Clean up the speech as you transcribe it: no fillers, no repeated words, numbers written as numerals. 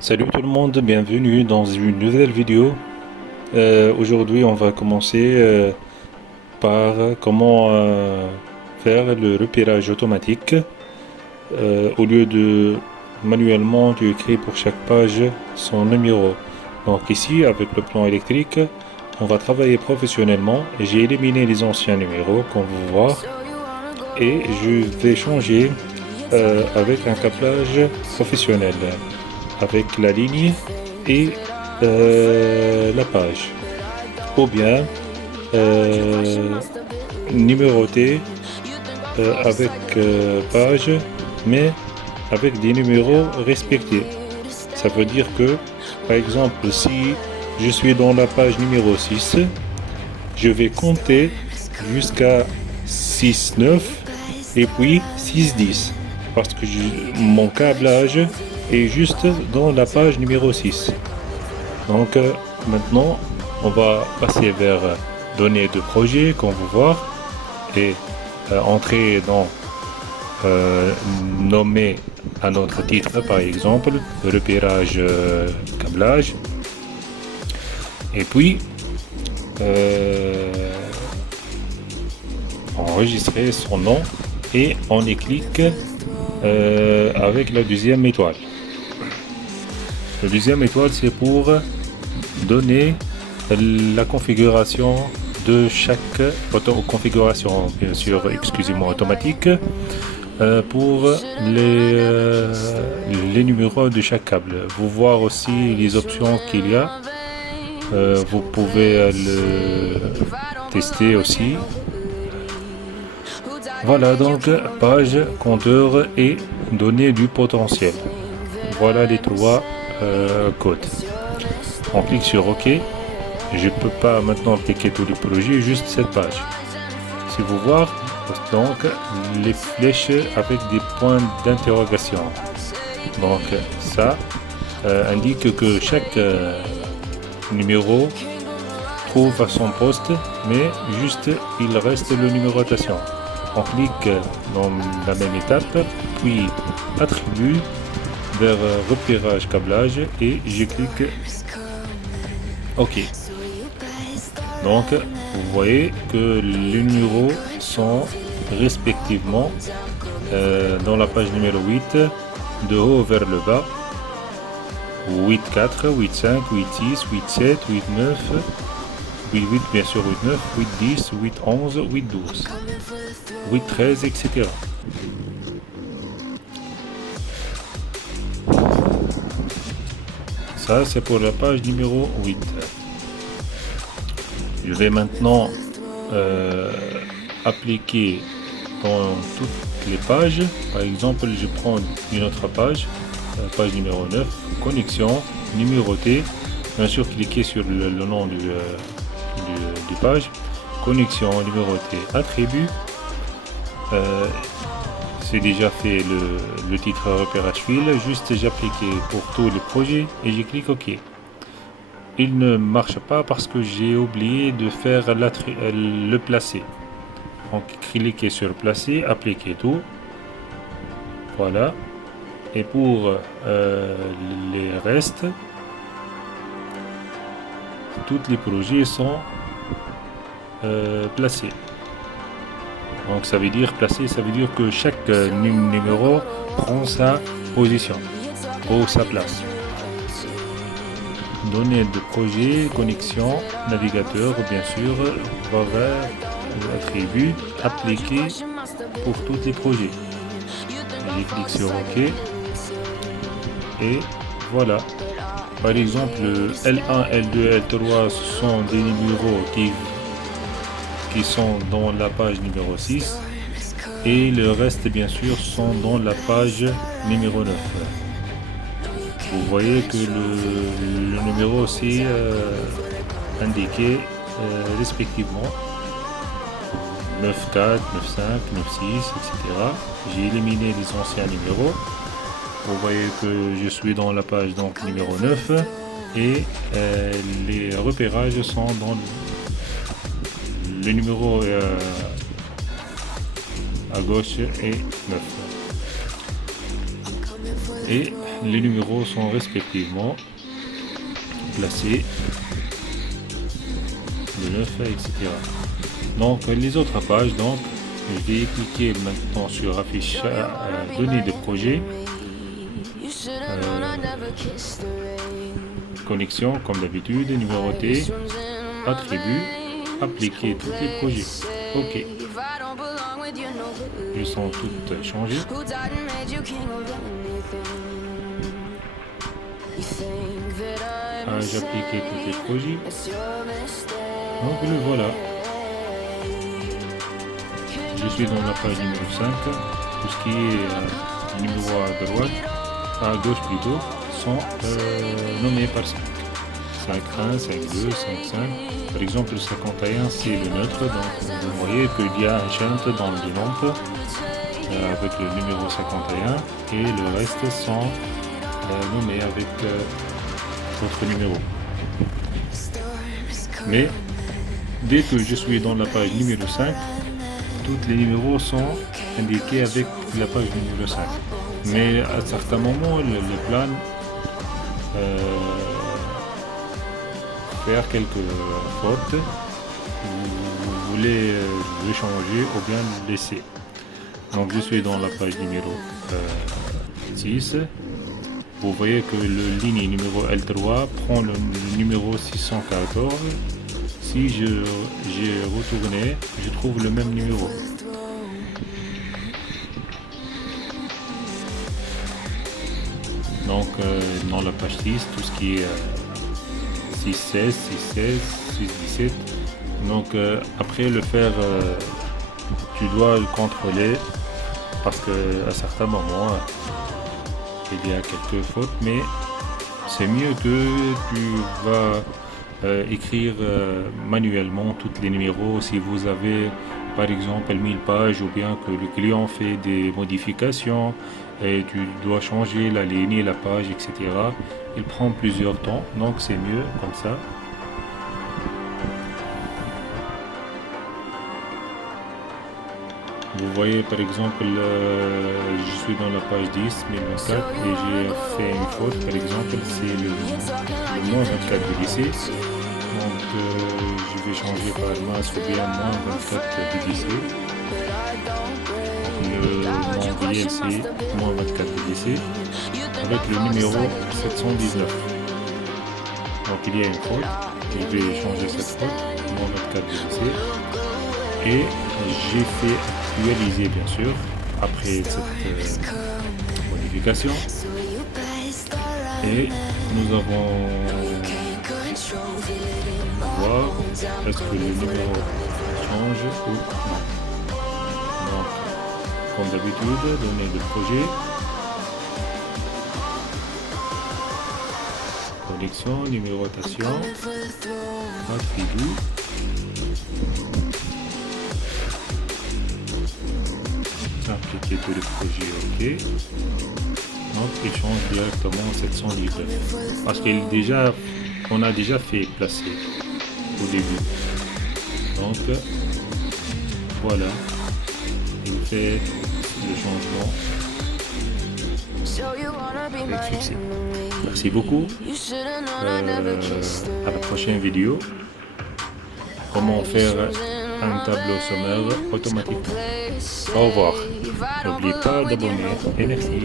Salut tout le monde, bienvenue dans une nouvelle vidéo. Aujourd'hui, on va commencer par comment faire le repérage automatique. Au lieu de manuellement, tu écris pour chaque page son numéro. Donc ici, avec le plan électrique, on va travailler professionnellement. J'ai éliminé les anciens numéros, comme vous voyez, et je vais changer avec un câblage professionnel, avec la ligne et la page, ou bien euh, numéroter avec page, mais avec des numéros respectés. Ça veut dire que, par exemple, si je suis dans la page numéro 6, je vais compter jusqu'à 6 9 et puis 6 10 parce que mon câblage est juste dans la page numéro 6. Donc maintenant, on va passer vers données de projet, qu'on vous voir, et entrer dans nommer à notre titre, par exemple, repérage câblage, et puis enregistrer son nom et on y clique avec la deuxième étoile. La deuxième étoile, c'est pour donner la configuration de chaque configuration, bien sûr, excusez-moi, automatique, pour les numéros de chaque câble. Vous voir aussi les options qu'il y a. Vous pouvez le tester aussi. Voilà donc page, compteur et données du potentiel. Voilà les trois codes. On clique sur OK. Je ne peux pas maintenant cliquer tous les projets, juste cette page. Si vous voyez, donc les flèches avec des points d'interrogation. Donc ça indique que chaque numéro trouve à son poste, mais juste il reste le numérotation. On clique dans la même étape, puis attribut vers repérage câblage et je clique OK. Donc vous voyez que les numéros sont respectivement dans la page numéro 8 de haut vers le bas, 8.4, 8.5, 8.6, 8.7, 8.9, 8.8, bien sûr 8.9, 8.10, 8.11, 8.12, 8.13, etc. Ça, c'est pour la page numéro 8. Je vais maintenant appliquer dans toutes les pages. Par exemple, je prends une autre page, page numéro 9, connexion, numéroté. Bien sûr, cliquez sur le nom du page. Connexion, numéroté, attribut. C'est déjà fait le titre repérage fil. Juste j'applique pour tous les projets et je clique OK. Il ne marche pas parce que j'ai oublié de faire le placer. Donc cliquez sur placer, appliquez tout. Voilà. Et pour les restes, tous les projets sont placés. Donc ça veut dire placer, ça veut dire que chaque numéro prend sa position ou sa place. Données de projet, connexion, navigateur, bien sûr, va vers l'attribut appliqué pour tous les projets. Je clique sur OK et voilà. Par exemple, L1, L2, L3 ce sont des numéros qui sont dans la page numéro 6 et le reste bien sûr sont dans la page numéro 9. Vous voyez que le numéro aussi indiqué respectivement 9.4, 9.5, 9.6, etc. J'ai éliminé les anciens numéros. Vous voyez que je suis dans la page donc numéro 9 et les repérages sont dans le numéro à gauche et 9. Et les numéros sont respectivement placés, le 9, etc. Donc les autres pages, donc je vais cliquer maintenant sur affichage, données de projet, connexion comme d'habitude, numéroté, attributs, appliquer tous les projets. Ok. Ils sont toutes changées. J'ai appliqué tous les projets. Donc le voilà. Je suis dans la page numéro 5. Tout ce qui est numéro à droite, à gauche plutôt, sont nommés par 5. 5.1, 5.2, 5.5. Par exemple, le 51, c'est le neutre. Donc vous voyez qu'il y a un chant dans le nom avec le numéro 51 et le reste sont nommés avec d'autres numéros. Mais dès que je suis dans la page numéro 5, tous les numéros sont indiqués avec la page numéro 5. Mais à certains moments, le plan faire quelques fautes, vous voulez le changer ou bien le laisser. Donc je suis dans la page numéro 6. Vous voyez que le ligne numéro L3 prend le numéro 614. Si j'ai retourné, je trouve le même numéro. Donc dans la page 6, tout ce qui est 6.16, 6.16, 6.17. Donc après le faire, tu dois le contrôler parce qu'à certains moments il y a quelques fautes, mais c'est mieux que tu vas écrire manuellement tous les numéros si vous avez par exemple 1000 pages ou bien que le client fait des modifications et tu dois changer la ligne, la page, etc. Il prend plusieurs temps, donc c'est mieux comme ça. Vous voyez par exemple, je suis dans la page 10, 1024 et j'ai fait une faute, par exemple, c'est le moins 24 du lycée. Donc je vais changer par masse ou bien moins 24 du lycée. Le nom c'est moins 24 du lycée avec le numéro 719. Donc il y a une faute, je vais changer cette faute, moins 24 du lycée. Et j'ai fait actualiser bien sûr après cette modification et nous avons voir est-ce que le numéro change ou non. Donc comme d'habitude, données de projet, connexion, numérotation, attribut. Appliquer tous les projets, ok. Donc il change directement 719 parce qu'on a déjà fait placer au début. Donc voilà, il fait le changement avec succès. Merci beaucoup. À la prochaine vidéo. Comment faire un tableau sommaire automatiquement. Au revoir. N'oubliez pas d'abonner et merci.